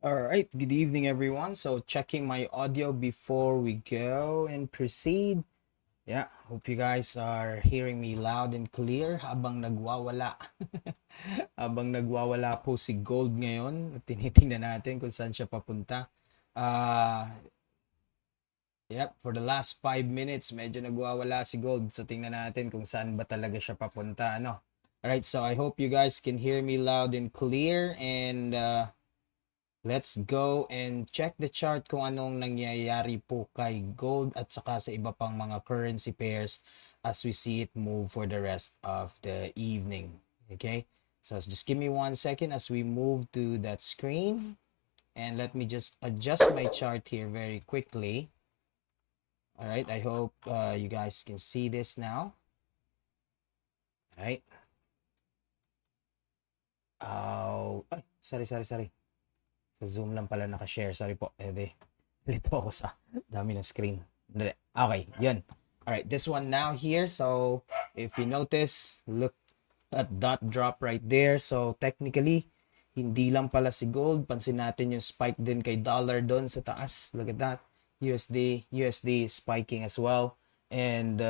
All right, good evening everyone. So checking my audio before we go and proceed. Yeah, hope you guys are hearing me loud and clear habang nagwawala. Habang nagwawala po si Gold ngayon, tinitingnan natin kung saan siya papunta. Yep, for the last 5 minutes, medyo nagwawala si Gold. So tingnan natin kung saan ba talaga siya papunta, ano. Alright, so I hope you guys can hear me loud and clear and let's go and check the chart kung anong nangyayari po kay gold at saka sa iba pang mga currency pairs as we see it move for the rest of the evening. Okay? So just give me 1 second as we move to that screen. And let me just adjust my chart here very quickly. All right, I hope you guys can see this now. All right. Oh, ay, sorry. Sa Zoom lang pala naka-share. Sorry po. Lito ako sa dami ng screen. Okay, yun. Alright, this one now here. So, if you notice, look at that drop right there. So, technically, hindi lang pala si gold. Pansin natin yung spike din kay dollar doon sa taas. Look at that. USD spiking as well. And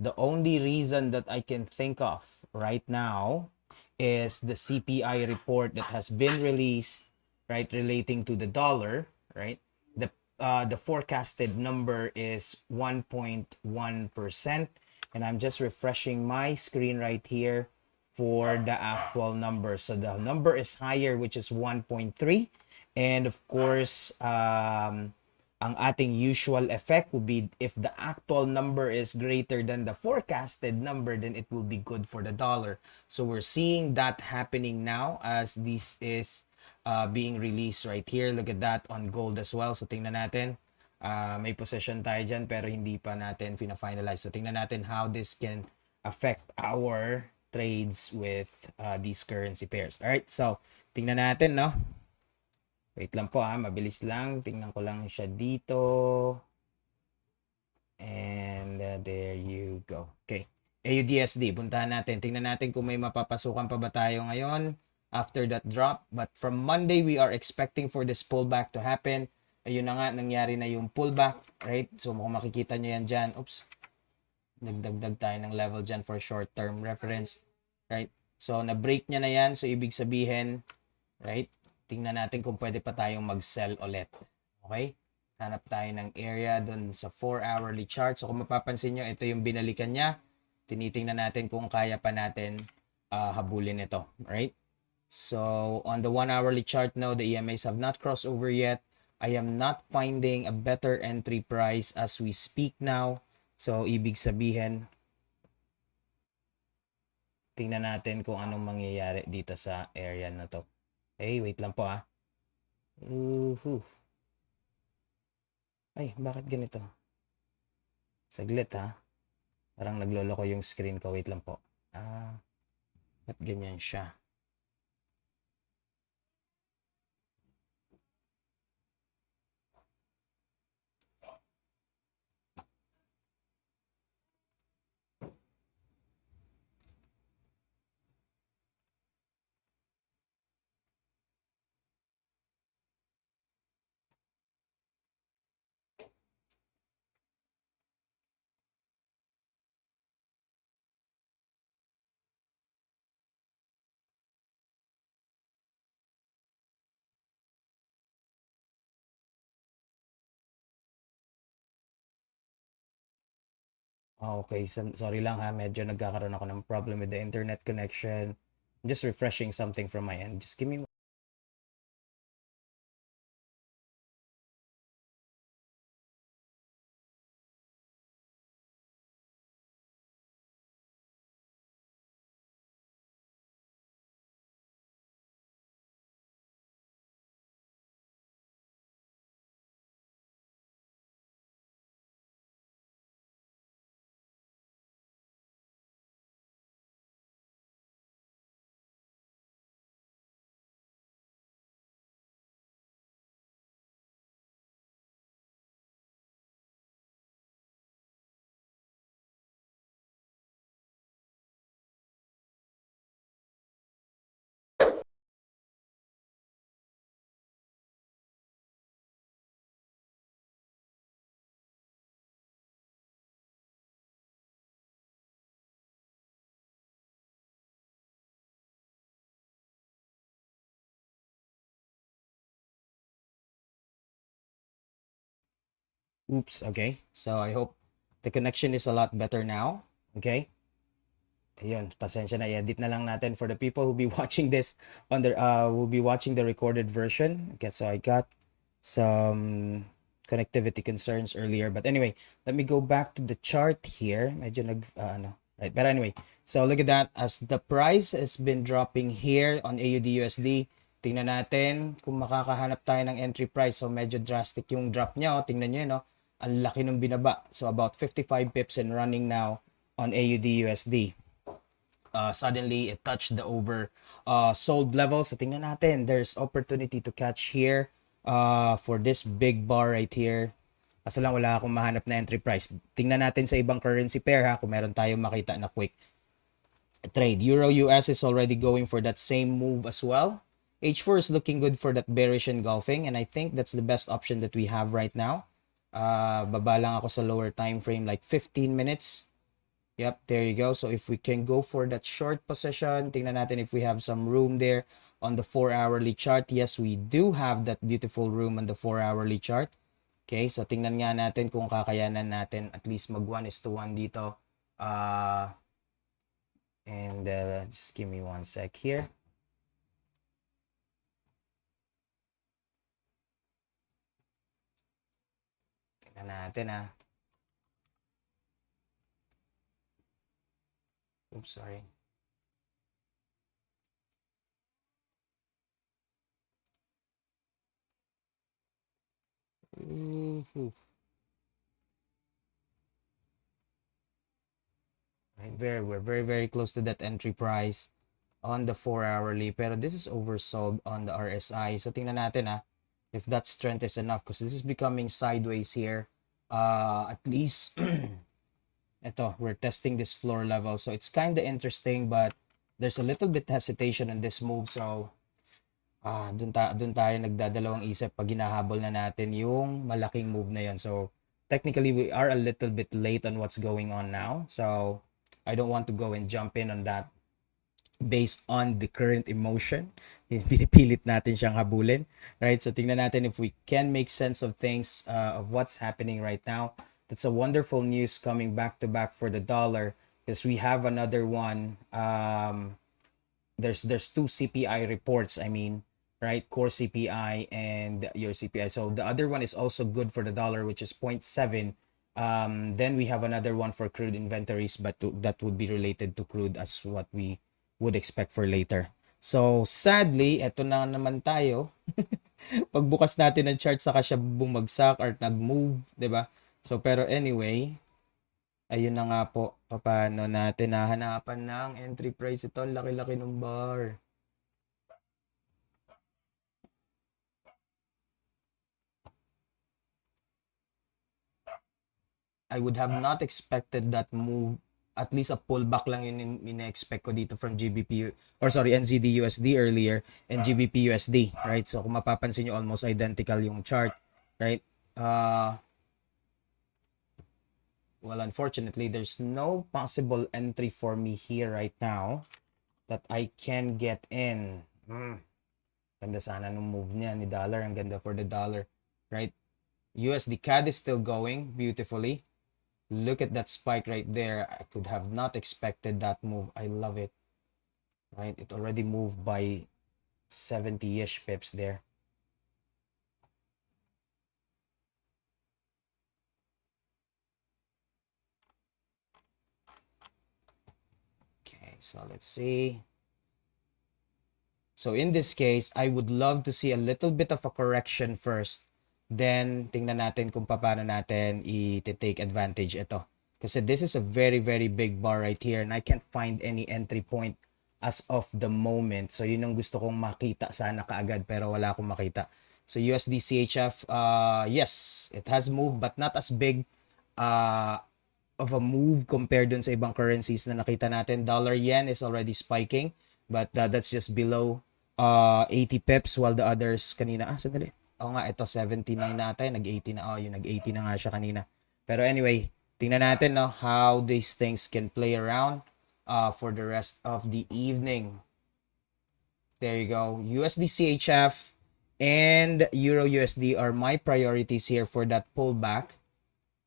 the only reason that I can think of right now is the CPI report that has been released, right, relating to the dollar, right? The forecasted number is 1.1%, and I'm just refreshing my screen right here for the actual number. So the number is higher, which is 1.3, and of course, ang ating usual effect would be if the actual number is greater than the forecasted number, then it will be good for the dollar. So we're seeing that happening now as this is being released right here. Look at that on gold as well. So tingnan natin. May position tayo dyan pero hindi pa natin fina-finalize. So tingnan natin how this can affect our trades with these currency pairs. Alright, so tingnan natin, no? Wait lang po mabilis lang. Tingnan ko lang siya dito. And there you go. Okay. AUDSD, puntahan natin. Tingnan natin kung may mapapasukan pa ba tayo ngayon after that drop. But from Monday, we are expecting for this pullback to happen. Ayun na nga, nangyari na yung pullback, right? So kung makikita nyo yan dyan, oops, nagdagdag tayo ng level dyan for short-term reference, right? So na-break niya na yan. So ibig sabihin, right? Tingnan natin kung pwede pa tayong mag-sell ulit. Okay? Hanap tayo ng area doon sa 4 hourly chart. So kung mapapansin nyo, ito yung binalikan niya. Tinitingnan natin kung kaya pa natin habulin ito. Right? So on the 1 hourly chart now, the EMAs have not crossed over yet. I am not finding a better entry price as we speak now. So ibig sabihin, tingnan natin kung anong mangyayari dito sa area na to. Okay, wait lang po Uhu. Ay, bakit ganito? Saglit Parang nagloloko yung screen ko. Wait lang po. Ba't ganyan siya? Okay. Sorry lang medyo nagkakaroon ako ng problem with the internet connection. I'm just refreshing something from my end. Just give me Oops, okay. So I hope the connection is a lot better now. Okay. Ayun, pasensya na, i-edit na lang natin for the people who be watching this on the will be watching the recorded version. Okay, so I got some connectivity concerns earlier, but anyway, let me go back to the chart here. Medyo ano, right? But anyway, so look at that, as the price has been dropping here on AUD USD. Tingnan natin kung makakahanap tayo ng entry price. So medyo drastic yung drop niya, oh. Tingnan niyo, no? Ang laki nung binaba. So about 55 pips and running now on AUD USD. Suddenly it touched the over sold level. So tingnan natin, there's opportunity to catch here for this big bar right here. Kaso lang wala akong mahanap na entry price. Tingnan natin sa ibang currency pair, ha, kung meron tayong makita na quick trade. Euro US is already going for that same move as well. H4 is looking good for that bearish engulfing, and I think that's the best option that we have right now. Baba lang ako sa lower time frame, like 15 minutes. Yep, there you go. So if we can go for that short position, tingnan natin if we have some room there on the 4-hourly chart. Yes, we do have that beautiful room on the 4-hourly chart. Okay, so tingnan nga natin kung kakayanan natin at least mag 1:1 dito. Just give me 1 sec here. Tingnan natin, ha. Oops, sorry. We're very close to that entry price on the 4-hourly, pero this is oversold on the RSI. So tingnan natin, if that strength is enough, because this is becoming sideways here. At least ito, we're testing this floor level, so it's kind of interesting, but there's a little bit hesitation on this move. So dun tayo nagdadalawang isip pag hinahabol na natin yung malaking move na yon. So technically we are a little bit late on what's going on now, so I don't want to go and jump in on that based on the current emotion. Pinipilit natin siyang habulin, right? So tingnan natin if we can make sense of things, of what's happening right now. That's a wonderful news coming back to back for the dollar, because we have another one. There's two CPI reports, I mean, right? Core CPI and your CPI. So the other one is also good for the dollar, which is 0.7. Then we have another one for crude inventories, but that would be related to crude as what we would expect for later. So sadly, eto na naman tayo. Pagbukas natin ng chart, saka siya bumagsak or nag-move, 'di ba? So pero anyway, ayun na nga po, paano natin nahanapan ng entry price ito. Laki-laki ng bar. I would have not expected that move. At least a pullback lang yun ina-expect ko dito from GBP, or sorry, NZD USD earlier and GBP USD, right? So kung mapapansin nyo, almost identical yung chart, right? Well, unfortunately, there's no possible entry for me here right now that I can get in. Ganda sana nung move niya ni dollar. Ang ganda for the dollar, right? USD CAD is still going beautifully. Look at that spike right there. I could have not expected that move. I love it. Right? It already moved by 70-ish pips there. Okay, so let's see. So in this case, I would love to see a little bit of a correction first. Then, tingnan natin kung paano natin i-take advantage ito. Kasi this is a very big bar right here, and I can't find any entry point as of the moment. So yun ang gusto kong makita sana kaagad, pero wala akong makita. So USD CHF, yes, it has moved but not as big of a move compared dun sa ibang currencies na nakita natin. Dollar yen is already spiking, but that's just below 80 pips, while the others kanina, sandali. Nga, ito 79 natin, nag-80 na. Yung nag-80 na nga siya kanina. Pero anyway, tingnan natin, no, how these things can play around for the rest of the evening. There you go. USD CHF and Euro USD are my priorities here for that pullback.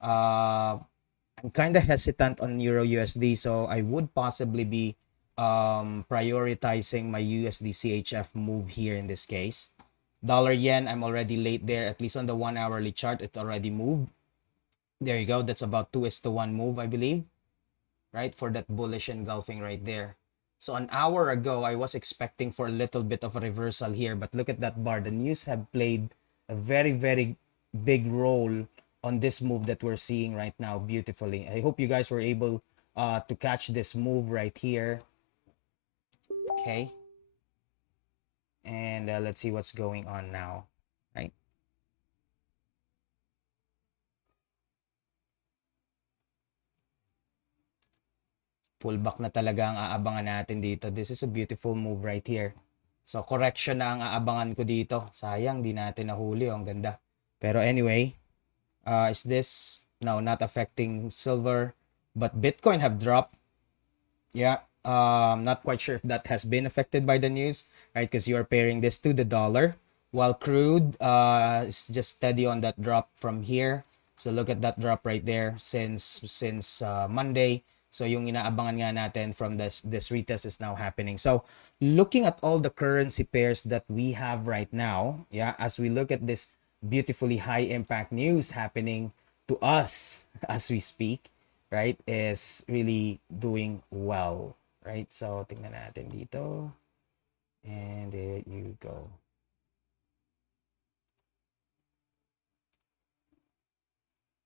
I'm kind of hesitant on Euro USD, so I would possibly be prioritizing my USD CHF move here in this case. Dollar yen, I'm already late there, at least on the 1 hourly chart, it already moved. There you go. That's about 2:1 move, I believe, right? For that bullish engulfing right there. So an hour ago, I was expecting for a little bit of a reversal here, but look at that bar. The news have played a very, very big role on this move that we're seeing right now beautifully. I hope you guys were able to catch this move right here. Okay. And let's see what's going on now, right? Pullback na talaga ang aabangan natin dito. This is a beautiful move right here. So, correction na ang aabangan ko dito. Sayang, di natin nahuli. Ang ganda. Pero anyway, is this no, not affecting silver, but Bitcoin have dropped. Yeah, not quite sure if that has been affected by the news, right? Because you are pairing this to the dollar, while crude is just steady on that drop from here. So look at that drop right there since Monday. So yung inaabangan nga natin from this retest is now happening. So looking at all the currency pairs that we have right now, yeah, as we look at this beautifully high impact news happening to us as we speak, right, is really doing well, right? So tingnan natin dito. And there you go.